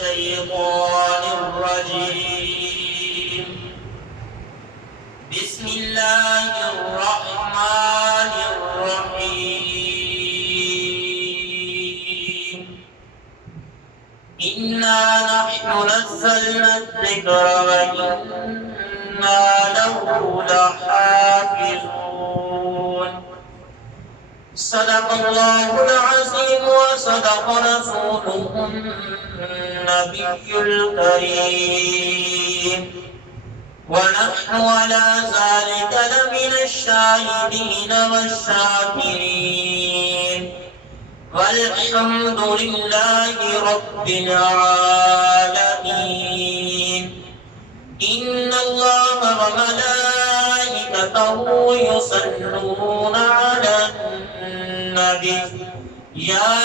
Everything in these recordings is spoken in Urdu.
الشيطان الرجيم بسم الله الرحمن الرحيم إنا نحن نزلنا الذكر وإنا له لحافظون صدق الله العظيم وصدق رسوله النبي الكريم ونحن على ذلك لمن الشاهدين والشاكرين والحمد لله رب العالمين إن الله وملائكته يصلون على النبي يا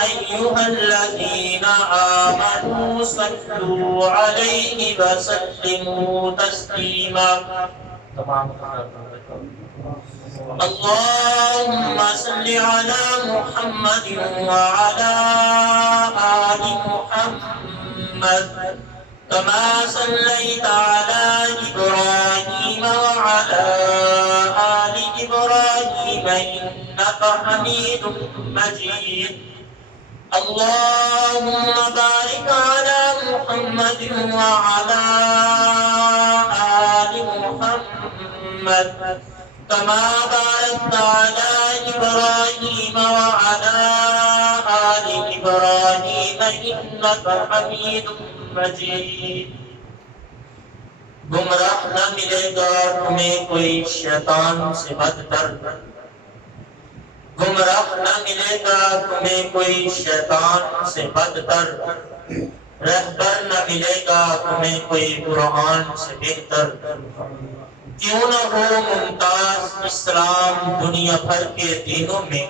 أيها الذين آمنوا صلوا عليه وسلموا تسليما اللهم صل على محمد وعلى آل محمد كما صليت على إبراهيم وعلى آل إبراهيم إنك حميد مجيد اللهم بارك على محمد وعلى آل محمد كما باركت على إبراهيم وعلى آل إبراهيم إنك حميد مجید گمراہ نہ ملے گا تمہیں کوئی شیطان سے بدتر گمراہ نہ ملے گا تمہیں کوئی شیطان سے بدتر رہبر نہ ملے گا تمہیں کوئی قرآن سے بہتر کیوں نہ ہو ممتاز اسلام دنیا بھر کے دینوں میں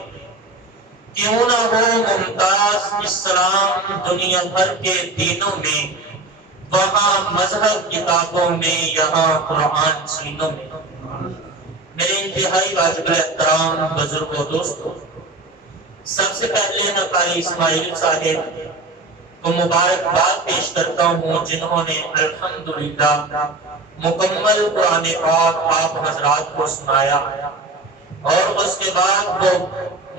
کیوں نہ ہو ممتاز اسلام دنیا بھر کے دینوں میں وہاں مذہب کتابوں میں یہاں قرآن سینوں میں میرے انتہائی واجب احترام بزرگوں دوستوں سب سے پہلے میں قاری اسماعیل صاحب کو مبارکباد پیش کرتا ہوں جنہوں نے الحمدللہ مکمل قرآن پاک آپ حضرات کو سنایا اور اس کے بعد وہ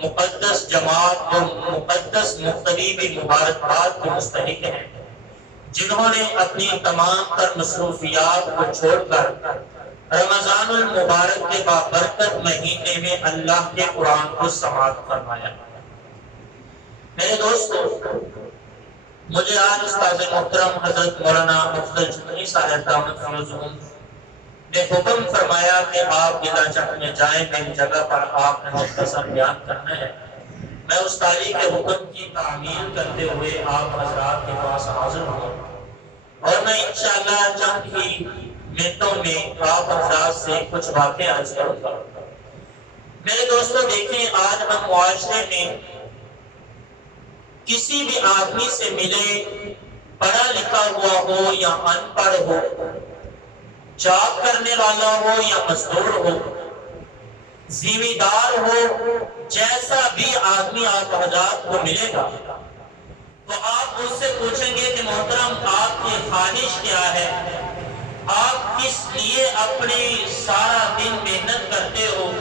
مقدس جماعت اور مقدس مختلف مبارکباد کے مستحق ہیں جنہوں نے اپنی تمام تر مصروفیات کو چھوڑ کر رمضان المبارک کے بابرکت مہینے میں اللہ کے قرآن کو سماعت فرمایا میرے دوستو مجھے آج استاد محترم حضرت مولانا افضل جنی صاحب دامت فیضہم نے حکم فرمایا کہ آپ گداچک میں جائیں میری جگہ پر آپ نے مختصر بیان کرنا ہے میں اس تاریخ کے حکم کی تعمیل کرتے ہوئے آپ حضرات کے پاس حاضر ہوں اور میں انشاءاللہ چند ہی منٹوں میں آپ حضرات سے کچھ واقعہ عرض کروں گا میرے دوستوں دیکھیں آج ہم معاشرے میں کسی بھی آدمی سے ملے پڑھا لکھا ہوا ہو یا ان پڑھ ہو جاب کرنے والا ہو یا مزدور ہو ذمہ دار ہو جیسا بھی آدمی آپ حضرات کو ملے گا تو آپ اس سے پوچھیں گے کہ محترم آپ کی خواہش کیا ہے آپ کس لیے اپنی سارا دن محنت کرتے ہو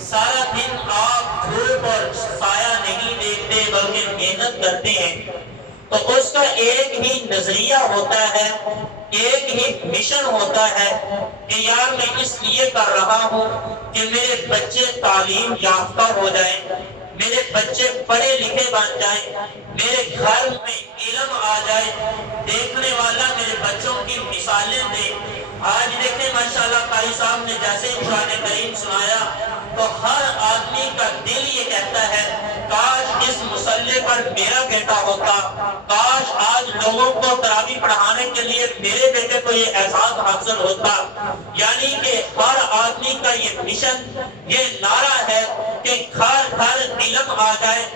سارا دن آپ دھوپ اور سایہ نہیں دیکھتے بلکہ محنت کرتے ہیں تو اس کا ایک ہی نظریہ ہوتا ہے ایک ہی مشن ہوتا ہے کہ یار میں اس لیے کر رہا ہوں کہ میرے بچے تعلیم یافتہ ہو جائیں میرے بچے پڑھے لکھے بن جائیں میرے گھر میں علم آ جائے دیکھنے والا میرے بچوں کی مثالیں دے آج دیکھیں ماشاءاللہ قاری صاحب نے جیسے قرآن کریم سنایا تو ہر آدمی کا دل یہ کہتا ہے کاش اس مصلی پر میرا بیٹا ہوتا کاش آج لوگوں کو تراویح پڑھانے کے لیے میرے بیٹے کو یہ احساس حاصل ہوتا یعنی کہ ہر آدمی کا یہ مشن یہ نعرہ ہے کہ گھر گھر علم آ جائے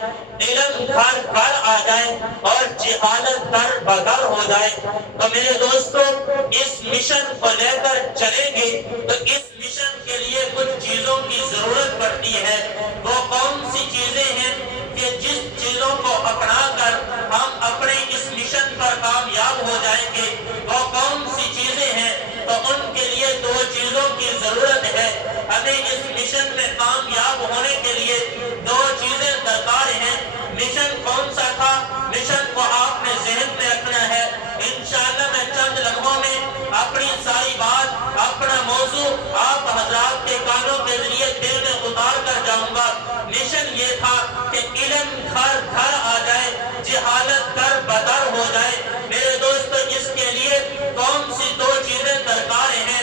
علم گھر گھر آ جائے اور جہالت در بدر ہو جائے تو میرے دوستوں اس مشن کو لے کر چلیں گے تو اس مشن کے لیے کچھ چیزوں کی ضرورت پڑتی ہے وہ کون سی چیزیں ہیں کہ جس چیزوں کو اپنا کر ہم اپنے اس مشن مشن میں کامیاب ہونے کے لیے دو چیزیں درکار ہیں۔ مشن کون سا تھا؟ مشن کو آپ نے ذہن میں رکھنا ہے۔ انشاءاللہ میں چند لمحوں میں اپنی ساری بات، اپنا موضوع آپ حضرات کے کانوں کے ذریعے دل میں اتار کر جاؤں گا۔ مشن یہ تھا کہ علم گھر گھر آ جائے، جہالت در بدر ہو جائے۔ میرے دوستو، اس کے لیے کون سی دو چیزیں درکار ہیں؟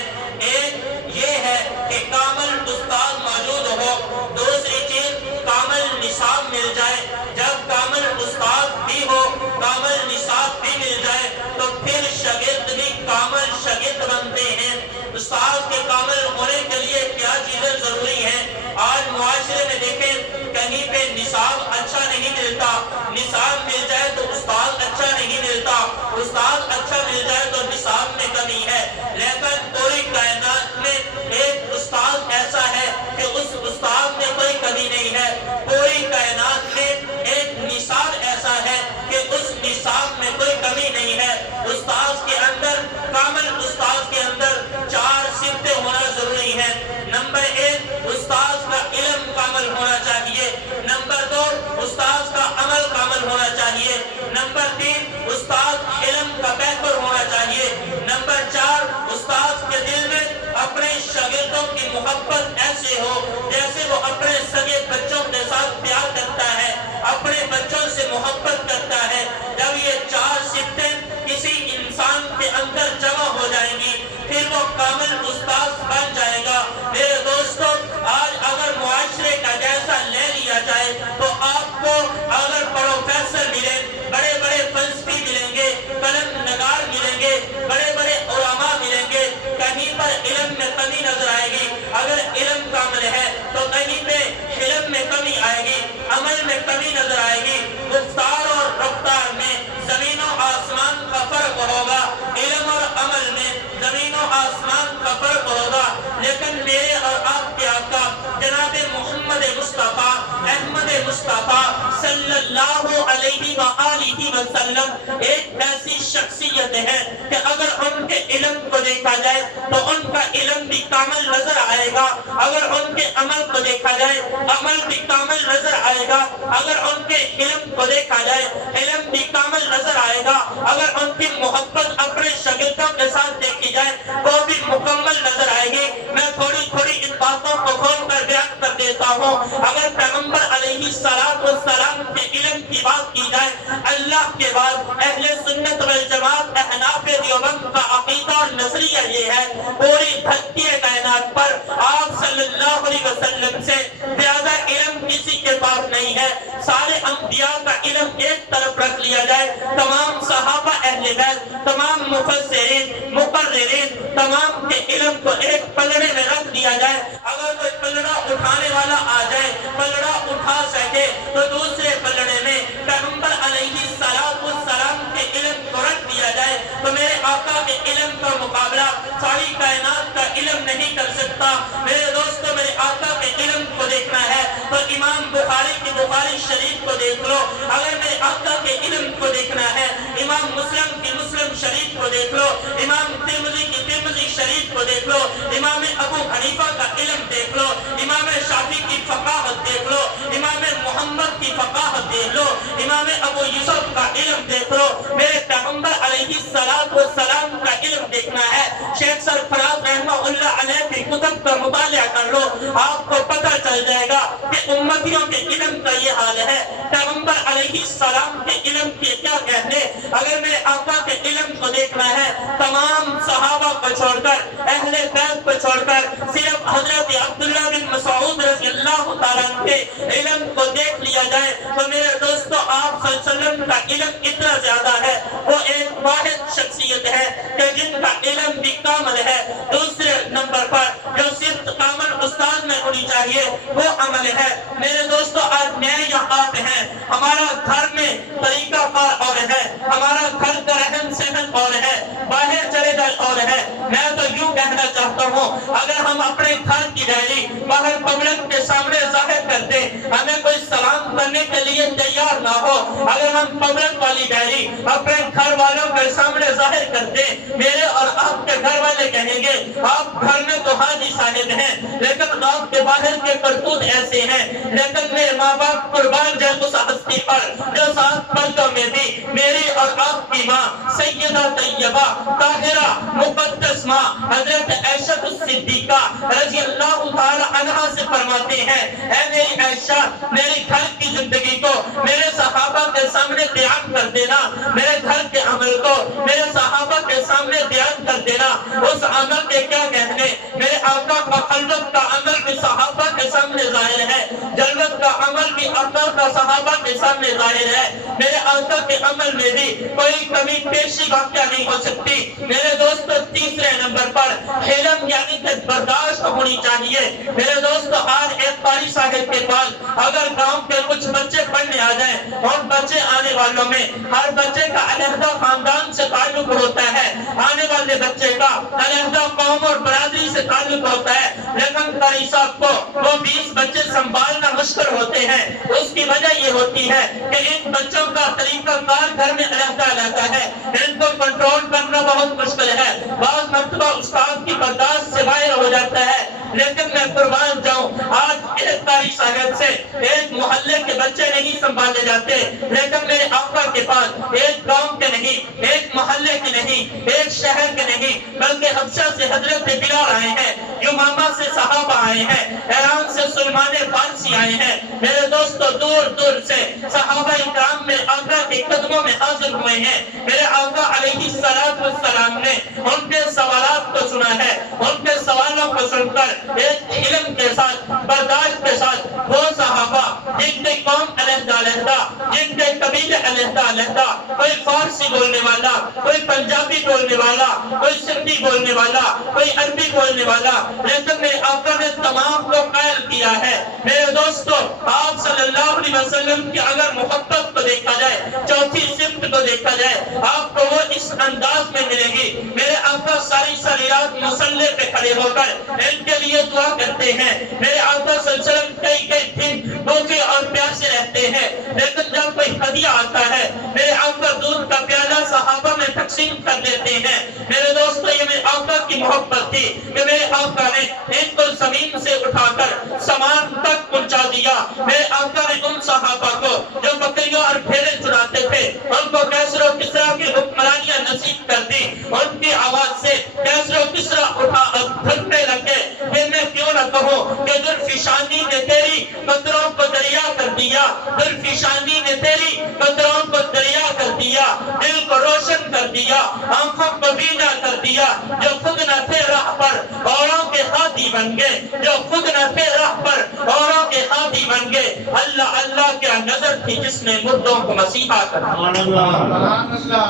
ایک یہ ہے کہ کامل استاد موجود ہو، دوسری چیز کامل نصاب مل جائے۔ جب کامل استاد بھی ہو، کامل نصاب بھی مل جائے تو پھر شاگرد بھی کامل شاگرد بنتے ہیں۔ استاد کے کامل ہونے کے لیے کیا چیزیں ضروری ہیں؟ آج معاشرے میں دیکھیں کہیں پہ نصاب اچھا نہیں ملتا، نصاب مل جائے تو استاد اچھا نہیں ملتا، استاد اچھا مل جائے تو نصاب میں کمی ہے۔ لیکن پوری کائنات میں ایک استاد ایسا ہے کہ اس استاد میں کوئی کمی نہیں ہے۔ پوری کائنات میں ایک نصاب ایسا ہے کہ اس نصاب میں کوئی کمی نہیں ہے۔ استاد کے اندر، کامل استاد کے اندر چار صفتیں ہونا ضروری ہیں۔ نمبر ایک، استاد کا علم کامل ہونا چاہیے۔ نمبر دو، استاد کا عمل کامل ہونا چاہیے۔ نمبر تین، استاد علم کا بہتر ہونا چاہیے۔ نمبر چار، استاد کے دل میں اپنے شاگردوں کی محبت ایسے ہو جیسے وہ اپنے سگے بچوں کے ساتھ پیار کرتا ہے، اپنے بچوں سے محبت کرتا ہے۔ جب یہ چار صفتیں کسی انسان کے اندر جمع ہو جائیں گی پھر وہ کامل استاد بن جائے گا۔ میرے دوستو، آج اگر معاشرے کا جیسا لے لیا جائے تو آپ کو اگر پروفیسر ملیں، بڑے بڑے فلسفی ملیں گے، قلم نگار ملیں گے، بڑے بڑے علماء ملیں گے، کہیں پر علم میں کمی نظر آئے گی۔ اگر علم کامل ہے تو کہیں پہ علم میں کمی آئے گی، عمل میں کمی نظر آئے گی۔ گفتار اور رفتار میں زمین و آسمان کا فرق ہوگا، علم اور عمل میں زمین و آسمان کا فرق ہوگا۔ لیکن میرے اور آپ کے آقا جناب محمد مصطفیٰ احمد مصطفیٰ صلی اللہ علیہ وآلہ وسلم ایک ایسی شخصیت ہے کہ اگر ان کے علم کو دیکھا جائے تو ان کا علم بھی کامل نظر آئے گا، اگر ان کے عمل کو دیکھا جائے عمل بھی کامل نظر آئے گا، اگر ان کے علم کو دیکھا جائے علم بھی کامل نظر آئے گا، اگر ان کی محبت اپنے شاگردوں کے ساتھ دیکھی جائے وہ بھی مکمل نظر آئے گی۔ میں تھوڑی تھوڑی ان باتوں کو کھول کر بیان کر دیتا ہوں۔ اگر پیغمبر علیہ السلام کے علم کی بات کی جائے، اللہ کے بعد اہل سنت والجماعت احناف دیوبند کا عقیدہ اور نظریہ یہ ہے، پوری دھرتی کائنات پر آپ صلی اللہ علیہ وسلم سے زیادہ علم کسی کے پاس نہیں ہے۔ سارے انبیاء کا علم ایک طرف رکھ لیا جائے، تمام صحابہ اہل بیت، تمام مفسرین، مقررین، تمام کے علم کو ایک پلڑے میں رکھ دیا جائے، اگر کوئی پلڑا اٹھانے والا آ جائے، پلڑا اٹھا سکے تو دوسرے پلڑے میں پیغمبر علیہ السلام کے علم کو رکھ دیا جائے تو میرے آقا کے علم کا مقابلہ ساری کائنات کا علم نہیں کر سکتا۔ میرے دوستو، میرے آقا کے علم کو دیکھنا ہے تو امام بخاری کی بخاری شریف کو دیکھ لو، اگر میرے آقا کے علم کو دیکھنا ہے امام مسلم کی مسلم شریف کو دیکھ لو، امام ترمذی کی ترمذی شریف کو دیکھ لو، امام ابو حنیفہ کا علم دیکھ لو، امام شافعی کی فقاہت دیکھ لو، امام محمد کی فقاہت دیکھ لو، امام ابو یوسف کا علم دیکھ لو۔ میرے پیغمبر علیہ السلام کا علم دیکھنا ہے، شیخ سرفراز رحمہ اللہ علیہ کی کتب کا مطالعہ کر لو، آپ کو پتہ چل جائے گا کہ امتیوں کے علم کا یہ حال ہے۔ پیغمبر علیہ السلام کے علم کے کیا کہنے، اگر میرے آقا کے علم کو دیکھنا ہے تمام صحابہ کو چھوڑ کر، اہل بیت کو چھوڑ کر صرف حضرت عبداللہ بن مسعود رضی اللہ تعالیٰ عنہ کے علم کو دیکھ لیا جائے تو میرے دوستو آپ صلی اللہ علیہ وسلم کا علم اتنا زیادہ ہے، وہ ایک واحد شخصیت ہے کہ جن کا علم بھی کامل ہے۔ دوسرے نمبر پر جو صرف کامل استاد میں ہونی چاہیے وہ عمل ہے۔ میرے دوستو، آج میں یا آپ ہیں، ہمارا گھر میں طریقہ کار اور ہے، ہمارا گھر کا رہن سہن اور ہے، باہر چلے جائے اور ہے۔ میں تو یوں کہنا چاہتا ہوں اگر ہم اپنے گھر کی ڈائری باہر پبلک کے سامنے ظاہر کرتے، ہمیں کوئی سلام کرنے کے لیے تیار نہ ہو اگر ہم پبلک والی ڈائری اپنے گھر والوں کے سامنے ظاہر کرتے، میرے اور آپ کے گھر والے کہیں گے آپ گھر میں تو حاجی صاحب ہیں لیکن آپ کے باہر کے کرتوت ایسے ہیں، لیکن میرے ماں باپ قربان جائے اس ہستی پر جو 7 پلوں میں بھی میری اور آپ کی ماں سیدہ طیبہ طاہرہ مقدس ماں حضرت عائشہ الصدیقہ رضی اللہ تعالی عنہا سے فرماتے ہیں، اے میری عائشہ میری گھر کی زندگی کو میرے صحابہ کے سامنے بیان کر دینا، میرے گھر کے عمل کو میرے صحابہ کے سامنے بیان کر دینا۔ اس عمل کے کیا کہنے، میرے آقا کا خلوت کا عمل بھی صحابہ کے سامنے ظاہر ہے، جلوت کا عمل بھی آقا کا صحابہ کے سامنے ظاہر ہے، میرے آقا کے عمل میں بھی کوئی کمی پیشی واقعہ نہیں ہو سکتی۔ میرے دوستو تیسرے نمبر پر حلم یعنی کہ برداشت ہونی چاہیے۔ میرے دوستو آج ایک قاری صاحب کے پاس اگر گاؤں کے کچھ بچے پڑھنے آ جائیں اور بچے آنے والوں میں ہر بچے کا علیحدہ خاندان سے تعلق ہوتا ہے، آنے والے بچے کا علیحدہ قوم اور برادری سے تعلق ہوتا ہے، لیکن قاری صاحب کو وہ 20 بچے سنبھالنا مشکل ہوتے ہیں۔ اس کی وجہ یہ ہوتی ہے کہ ان بچوں کا طریقہ کار گھر میں علیحدہ ہے، ان کو کنٹرول کرنا بہت مشکل ہے، بعض مرتبہ استاد کی برداشت سے باہر ہو جاتا ہے۔ لیکن میں قربان جاؤں آج ایک قاری صاحب سے ایک محلے کے بچے نہیں سنبھالے جاتے، لیکن میرے آقا کے پاس ایک گاؤں کے نہیں، ایک محلے کے نہیں، ایک شہر کے نہیں، بلکہ حبشہ سے حضرت بلال آئے ہیں، یمامہ سے صحابہ آئے ہیں، ایران سے سلمان فارسی آئے ہیں۔ میرے دوستو دور دور سے صحابہ اکرام میں آقا کے قدموں میں حاضر ہوئے ہیں۔ میرے آقا علیہ السلام نے ان کے سوالات کو سنا ہے، ان کے سوالوں کو سن کر ایک علم کے ساتھ برداشت کے ساتھ وہ صحابہ جن کے قوم علیحدہ، جن کے قبیلے علیحدہ، کوئی فارسی بولنے والا، کوئی پنجابی بولنے والا، کوئی سندھی بولنے والا، کوئی عربی بولنے والا، لیکن میرے آقا نے تمام کو قائل کیا ہے۔ میرے دوستو آپ صلی اللہ علیہ وسلم کی اگر محبت کو دیکھا جائے، چوتھی صفت کو دیکھا جائے، آپ کو وہ اس انداز میں ملے گی۔ میرے آقا ساری رات مصلی پہ کھڑے ہو کر ان کے لیے دعا کرتے ہیں۔ میرے آقا صلی اللہ علیہ وسلم کئی دن بھوکے اور پیاسے رہتے ہیں، لیکن جب کوئی ہدیہ آتا ہے میرے آقا دودھ کا پیالہ صحابہ میں تقسیم کر دیتے ہیں۔ میرے دوستو یہ میرے آقا کی محبت تھی کہ میرے آقا نے ان کو زمین سے اٹھا کر سامان تک پہنچا دیا۔ میرے آقا نے ان صحابہ کو جو بکریوں اور بھیڑیں چراتے تھے ان کو کیسر و کسریٰ کی حکمرانیاں نصیب کر دی۔ ان کی آواز سے کیسر و کسریٰ اٹھا دھکنے لگے کہ میں کیوں نہ کہوں کہ ذوالفشانی نے تیری قطروں کو دریا کر دیا، ذوالفشانی نے تیری قطروں کو دریا کر دیا، دل کو روشن کر دیا، آنکھوں کو بینا کر دیا۔ جو خود نہ تھے راہ پر اوروں کے ہادی بن گئے، جو خود نہ تھے راہ پر اوروں کے ہادی بن گئے۔ اللہ اللہ کیا نظر تھی جس نے مردوں کو مسیحا کر دیا۔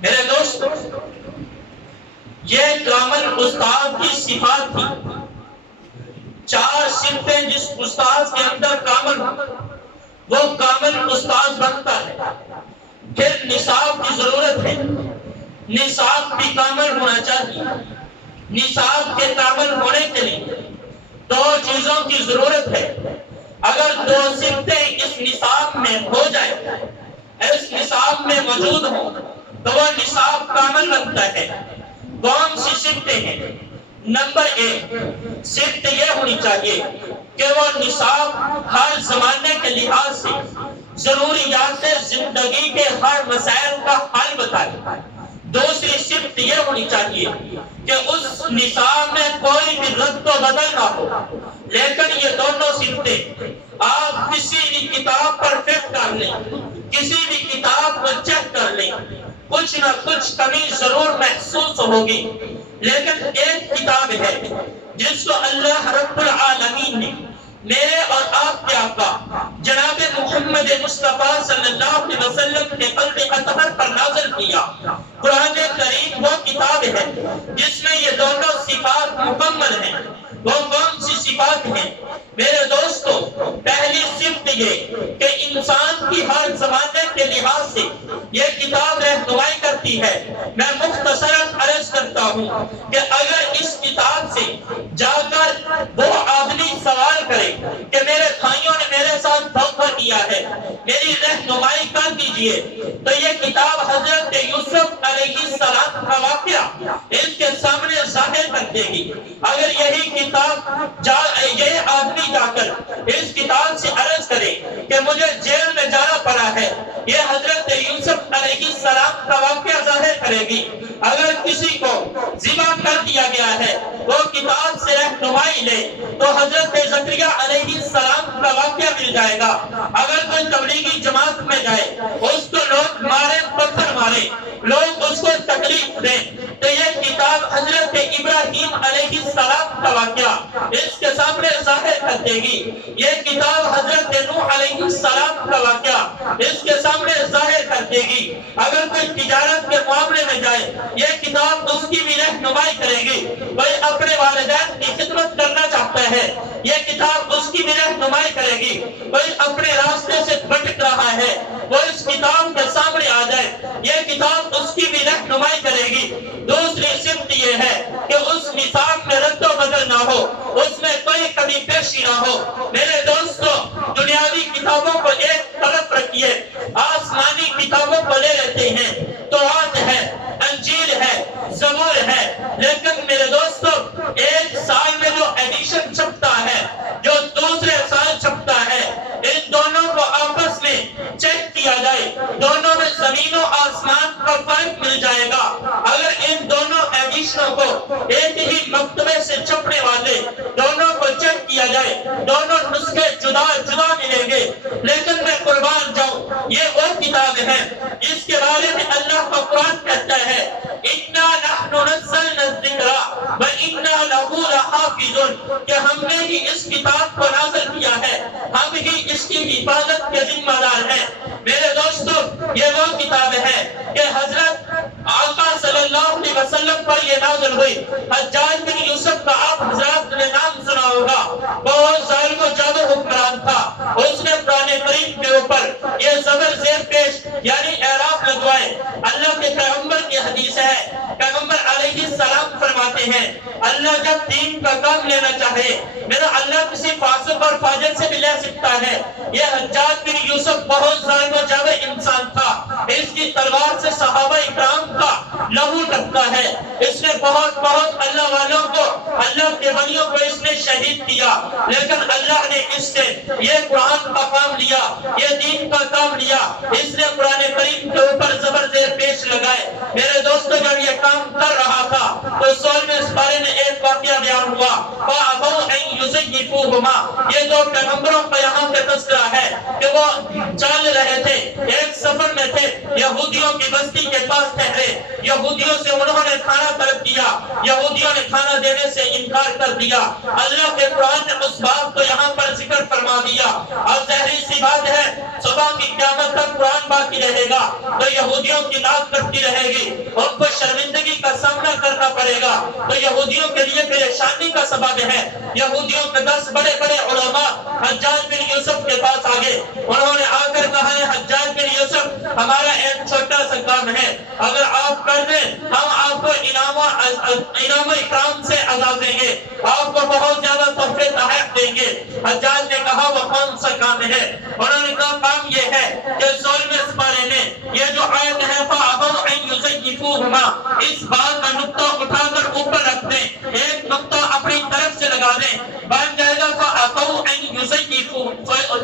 میرے دوست یہ کامل استاد کی صفات تھی، 4 صفتیں جس استاد کے اندر کامل وہ کامل استاد بنتا ہے۔ پھر نصاب کی ضرورت ہے، نصاب بھی کامل ہونا چاہیے۔ نصاب کے کامل ہونے کے لیے 2 چیزوں کی ضرورت ہے۔ اگر 2 صفتیں اس نصاب میں ہو جائے، اس نصاب میں موجود ہوں تو وہ نصاب کامل بنتا ہے۔ کون سی صفتیں ہیں؟ نمبر 1 صفت یہ ہونی چاہیے کہ وہ نصاب ہر زمانے کے لحاظ سے ضروریات زندگی کے ہر مسائل کا حل بتائے۔ دوسری صفت یہ ہونی چاہیے کہ اس نصاب میں کوئی بھی رد و بدل نہ ہو۔ لیکن یہ دونوں صفتیں آپ کسی بھی کتاب پر فکر کر لیں، کسی بھی کتاب کو چیک کر لیں، کچھ نہ کچھ کمی ضرور محسوس ہوگی۔ لیکن ایک کتاب ہے جس کو اللہ رب العالمین نے میرے اور آپ کے آقا جناب محمد مصطفیٰ صلی اللہ علیہ وسلم کے قلب اطہر پر نازل کیا۔ قرآن کریم وہ کتاب ہے جس میں یہ دونوں صفات مکمل ہیں۔ وہ کون سی صفات ہیں؟ میرے دوستو پہلی صفت یہ کہ انسان کی ہر زمانے کے لحاظ سے یہ کتاب رہنمائی کرتی ہے۔ میں مختصراً عرض کرتا ہوں کہ اگر اس کتاب سے جا کر وہ آدمی سوال کرے کہ میرے بھائیوں نے میرے ساتھ دھوکہ کیا ہے، میری رہنمائی کیجئے۔ تو یہ کتاب حضرت یوسف علیہ السلام کا واقعہ اس کے سامنے ظاہر کر دے گی۔ اگر یہی کتاب یہ آدمی جا کر اس کتاب سے عرض کرے کہ مجھے جیل میں جانا پڑا ہے، یہ حضرت یوسف علیہ السلام کا واقعہ ظاہر کرے گی۔ اگر کسی کو ذبح کر دیا گیا ہے وہ کتاب سے رہنمائی لے تو حضرت زکریا علیہ السلام کا واقعہ مل جائے گا۔ اگر کوئی تبلیغی جماعت میں جائے اس کو لوگ مارے، پتھر مارے، لوگ اس کو تکلیف دیں، تو یہ کتاب حضرت ابراہیم علیہ السلام کا واقعہ اس کے سامنے ظاہر کر دے گی۔ یہ کتاب حضرت نوح علیہ السلام کا واقعہ اس کے سامنے ظاہر کر دے گی۔ اگر کوئی تجارت کے معاملے میں جائے یہ کتاب اس کی بھی رہنمائی کرے گی۔ کوئی اپنے والدین کی خدمت کرنا چاہتا ہے یہ کتاب اس کی بھی رہنمائی کرے گی۔ کوئی اپنے راستے سے بھٹک رہا ہے وہ اس کتاب کے سامنے آ جائے یہ کتاب اس کی بھی رہنمائی کرے گی۔ دوسری صفت یہ ہے کہ اس نصاب میں رد و بدل نہ ہو، اس میں کوئی کمی پیشی نہ ہو۔ میرے دوستو، دنیاوی کتابوں کو ایک طرف رکھیے، آسمانی کتابوں کو لے لیتے ہیں۔ توراۃ ہے، انجیل ہے، زبور ہے، لیکن میرے دوستو ایک سال میں جو ایڈیشن چھپتا ہے، جو دوسرے سال چھپتا ہے، ان دونوں کو آپس میں چیک کیا جائے، دونوں میں زمین و آسمان کا فرق مل جائے گا۔ اگر ان دونوں ایڈیشنوں کو ایک ہی مکتبے سے چھپنے والے دونوں کو چیک کیا جائے، دونوں نسخے جدا جدا ملیں گے، لیکن میں قربان جاؤں یہ وہ کتاب ہے جس کے بارے میں اللہ کا قرآن کہتا ہے اِنَّا نَحْنُ نَزَّلْنَا الذِّكْرَ وَإِنَّا لَهُ لَحَافِظُونَ، کہ ہم نے ہی اس کتاب کو نازل کیا ہے، ہم ہی اس کی حفاظت کے ذمہ دار ہیں۔ میرے دوستو یہ وہ کتاب ہے کہ حضرت آقا صلی اللہ علیہ وسلم پر یہ نازل ہوئی۔ حجاج بن یوسف کا آپ حضرات نے نام سنا ہوگا، بہت ظالم و جابر حکمران تھا۔ اس نے قرآن کریم کے اوپر یہ زبر زیر پیش یعنی اعراب لگوائے۔ اللہ کے پیغمبر کی حدیث ہے، پیغمبر علیہ السلام فرماتے ہیں اللہ جب دین کا کام لینا چاہے میرا اللہ کسی فاسق اور فاجر سے بھی لے سکتا ہے۔ یہ حجاج بن یوسف بہت ظالم و جابر انسان تھا، اس کی تلوار سے صحابہ اکرام کا لہو ٹپکا ہے۔ اس نے بہت اللہ والوں کو، اللہ کے ولیوں کو اس نے شہید کیا، لیکن اللہ نے اس سے یہ قرآن کا کام لیا، یہ دین کا کام لیا۔ اس نے قرآن کریم کے اوپر زبر زیر پیش لگائے۔ میرے دوستو جب یہ کام کر رہا تھا تو سول میں اس بارے میں ایک واقعہ بیان ہوا، فَأَبَوْا أَن يُزَيِّفُوهُمَا، یہ جو پیغمبروں کا یہاں پہ تذکرہ ہے کہ وہ چل رہے تھے، ایک سفر میں تھے، یہودیوں کی بستی کے پاس ٹھہرے، یہودیوں سے انہوں نے کھانا طلب کیا، یہودیوں نے کھانا دینے سے انکار کر دیا۔ اللہ کے قرآن نے اس بات کو یہاں پر ذکر فرما دیا۔ اب ظاہری سی بات ہے صبح کی قیامت تک قرآن باقی رہے گا تو یہودیوں کی لات کٹتی رہے گی، ان کو شرمندگی کا سامنا کرنا پڑے گا، تو یہودیوں کے لیے پریشانی کا سبب ہے۔ یہودیوں کے 10 بڑے بڑے علماء حجاج بن یوسف کے پاس آگے، انہوں نے آ کر کہا ہے حجاج بن یوسف ہمارا ایک چھوٹا سا کام ہے، اگر آپ کر دیں ہم آپ کو انعام و اکرام سے عذاب دیں گے، آپ کو بہت زیادہ تحفے تحائف دیں گے۔ حجاج نے کہا وہ کون سا کام ہے؟ انہوں نے کہا کام یہ ہے کہ 16ویں سپارے میں یہ جو آیت ہے فَأَبَوْا أَن يُزَيِّفُوهُمَا، اس بات کا نقطہ اٹھا کر اوپر رکھ دیں، ایک نقطہ اپنی طرف سے لگا دیں، بن جائے گا فَأَبَوْا أَن يُزَيِّفُوهُمَا،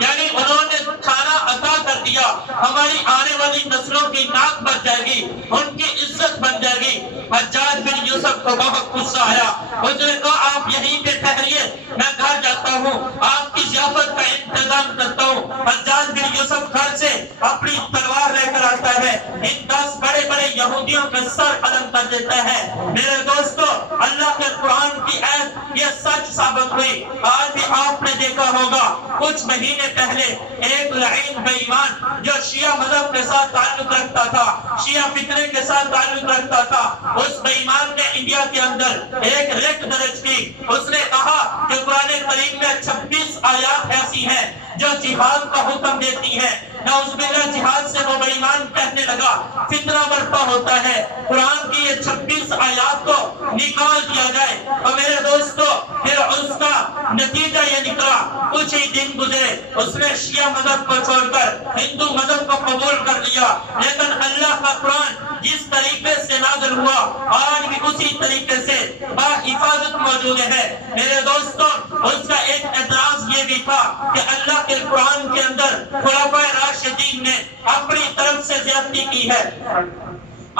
یعنی انہوں نے کھانا عطا کر دیا، ہماری آنے والی نسلوں کی ناک بچ جائے گی، ان کی عزت بن جائے گی۔ حجاج بن یوسف کو بہت غصہ آیا، اس نے کہا آپ یہیں پہ ٹھہریے، میں گھر جاتا ہوں، آپ کی ضیافت کا انتظام کرتا ہوں۔ حجاج بن یوسف گھر سے اپنی تلوار لے کر آتا ہے، ان 10 بڑے بڑے یہودیوں کے سر قلم کر دیتا ہے۔ میرے دوستو اللہ کے قرآن کی آیت یہ سچ ثابت ہوئی۔ آج بھی آپ نے دیکھا ہوگا کچھ مہینے پہلے ایک لعین بے ایمان جو شیعہ مذہب کے ساتھ تعلق رکھتا تھا، شیعہ فطرے کے ساتھ تعلق رکھتا تھا، اس بے ایمان نے انڈیا کے اندر ایک ریٹ درج کی۔ اس نے کہا کہ قرآن کریم میں 26 آیات ایسی ہیں جو جہاد کا حکم دیتی ہیں۔ نعوذ باللہ جہاد سے وہ بے ایمان کہنے لگا فتنہ برپا ہوتا ہے۔ قرآن کی یہ 26 آیات کو نکال دیا جائے۔ اور میرے دوستو پھر اس کا نتیجہ یہ نکلا، کچھ ہی دن گزرے اس نے شیعہ مذہب کو چھوڑ کر ہندو مذہب کو قبول کر لیا، لیکن اللہ کا قرآن جس طریقے سے نازل ہوا آج بھی اسی طریقے سے باحفاظت موجود ہے۔ میرے دوستو اس کا ایک اعتراض یہ بھی تھا کہ اللہ کے قرآن کے اندر خلفائے راشدین نے اپنی طرف سے زیادتی کی ہے،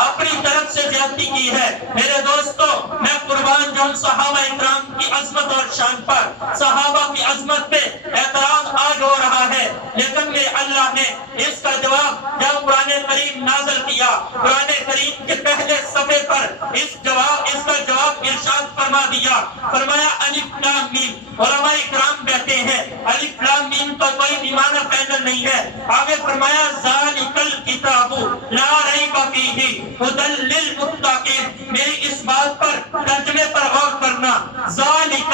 اپنی طرف سے زیادتی کی ہے۔ میرے دوستو میں قربان جاؤں صحابہ اکرام کی عظمت اور شان پر، صحابہ کی عظمت پہ اعتراض آج ہو رہا ہے، لیکن میرے اللہ نے اس کا جواب جب قرآن کریم نازل کیا، قرآن کریم کے پہلے صفحے پر اس کا جواب ارشاد فرما دیا، فرمایا الف لام میم۔ علماء اکرام کہتے ہیں الف لام میم کا کوئی بھی معنی فائنل نہیں ہے۔ آگے فرمایا ذالک الکتاب لا ریب فیہ ہدی للمتقین۔ میری اس بات پر ترجمے پر غور کرنا، ذالک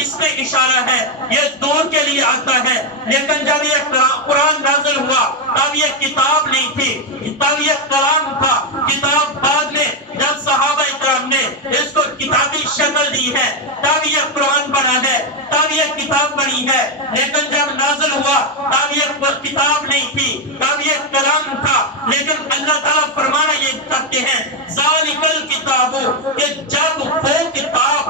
اس میں اشارہ ہے، یہ دور کے لیے آتا ہے، لیکن جب یہ قرآن نازل ہوا تب یہ کتاب نہیں تھی، تب یہ کلام تھا۔ کتاب بعد میں جب صحابہ اکرام نے اس کو کتابی شکل دی ہے تب یہ قرآن بنا ہے، تب یہ کتاب بنی ہے، لیکن جب نازل ہوا تب یہ کتاب نہیں تھی، تب یہ کلام تھا۔ لیکن اللہ تعالیٰ فرمانا یہ کرتے ہیں ذالک الکتاب، کہ جب وہ کتاب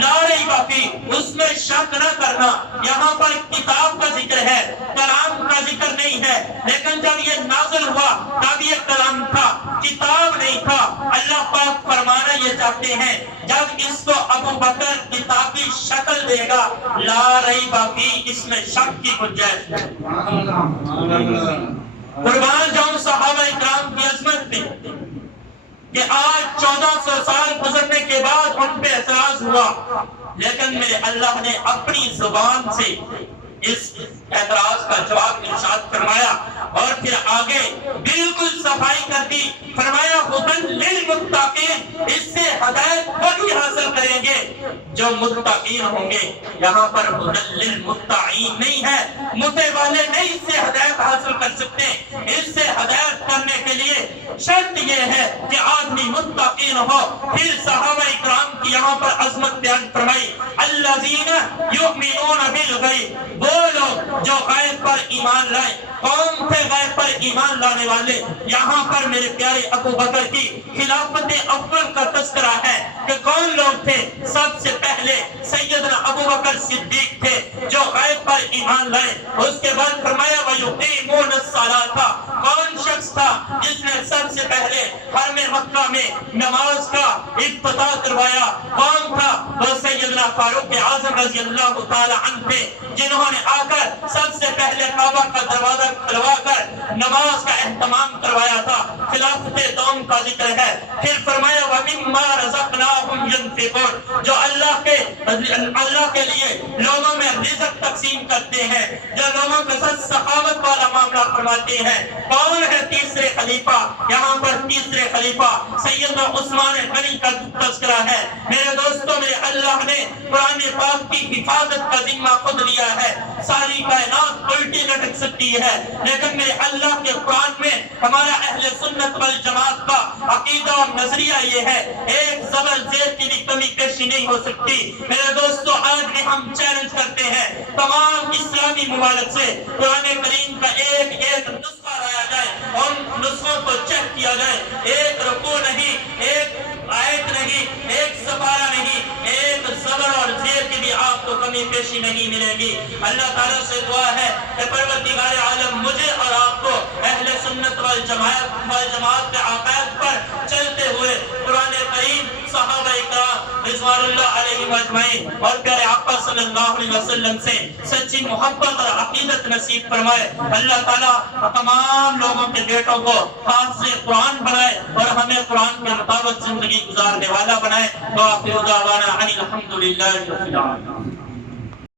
لا ریب فیہ، اس میں شک نہ کرنا۔ یہاں پر کتاب کا ذکر ہے، کلام کا ذکر نہیں ہے، لیکن جب یہ نازل ہوا تب یہ کلام تھا، کتاب نہیں تھا۔ اللہ پاک فرمانا یہ چاہتے ہیں جب اس کو ابو بکر کتابی شکل دے گا لا ریب فیہ، اس میں شک کی گنجائش ہے۔ قربان جاؤں صحابہ اکرام کی عظمت پہ کہ آج 1400 سال گزرنے کے بعد ان پہ اعتراض ہوا، لیکن میرے اللہ نے اپنی زبان سے اس اعتراض کا جواب ارشاد فرمایا، اور پھر آگے بالکل صفائی کر دی، فرمایا ہدی للمتقین، اس سے ہدایت وہی حاصل کریں گے جو متقین ہوں گے۔ یہاں پر ہدی للمتقین نہیں ہے، متے والے نہیں اس سے ہدایت حاصل کر سکتے۔ اس سے ہدایت کرنے کے لیے شرط یہ ہے کہ آدمی متقین ہو۔ پھر صحابہ اکرام کی یہاں پر عظمت بیان فرمائی، الذین یؤمنون بالغیب، وہ لوگ جو غیب پر ایمان لائے۔ کون تھے غیب پر ایمان لانے والے؟ یہاں پر میرے پیارے ابو بکر کی خلافت اول کا تذکرہ ہے کہ کون لوگ تھے۔ سب سے پہلے سیدنا ابو بکر صدیق تھے جو غیب پر ایمان لائے۔ اس کے بعد فرمایا وَيُقِيمُونَ الصَّلَاةَ، کون شخص تھا جس نے سب سے پہلے حرم مکہ میں نماز کا افتتاح کروایا؟ کون تھا؟ وہ سیدنا فاروق اعظم رضی اللہ تعالی عنہ تھے، جنہوں نے آ کر سب سے پہلے کعبہ کا دروازہ کھلوا کر نماز کا اہتمام کروایا تھا۔ خلافت دوم کا ذکر ہے۔ پھر فرمایا وَمِمَّا رَزَقْنَاهُمْ يُنْفِقُونَ، جو اللہ کے لیے لوگوں میں رزق تقسیم کرتے ہیں، جو لوگوں کے ساتھ سخاوت والا معاملہ فرماتے ہیں۔ کون ہے تیسرے خلیفہ؟ یہاں پر تیسرے خلیفہ سیدنا عثمان غنی کا تذکرہ ہے۔ میرے دوستوں میں اللہ نے قرآن پاک کی حفاظت کا ذمہ خود لیا ہے۔ ساری کائنات الٹی لٹک سکتی ہے، لیکن میرے اللہ کے قرآن میں ہمارا اہل سنت والجماعت کا عقیدہ اور نظریہ یہ ہے، ایک زبر زیر کی بھی کمی پیشی نہیں ہو سکتی۔ میرے دوستو آج بھی ہم چیلنج کرتے ہیں تمام اسلامی ممالک سے قرآن کریم کا ایک ایک نسخہ لایا جائے، ان نسخوں کو چیک کیا جائے، ایک رکوع نہیں، ایک آیت نہیں، ایک سپارہ نہیں، ایک زبر اور زیر کی بھی آپ کو کمی پیشی نہیں ملے گی۔ اللہ تعالیٰ سے دعا ہے کہ پروردگار عالم مجھے اور آپ کو اہل سنت والجماعت کے عقائد پر چلتے ہوئے قرآن کریم، صحابہ اکرام رضوان اللہ علیہم اجمعین اور پیارے آقا صلی اللہ علیہ وسلم سے سچی محبت اور عقیدت نصیب فرمائے۔ اللہ تعالیٰ تمام لوگوں کے بیٹوں کو حافظ قرآن بنائے اور ہمیں قرآن کے مطابق زندگی گزارنے والا بنائے۔ وآخر دعوانا ان الحمد للہ رب العالمین۔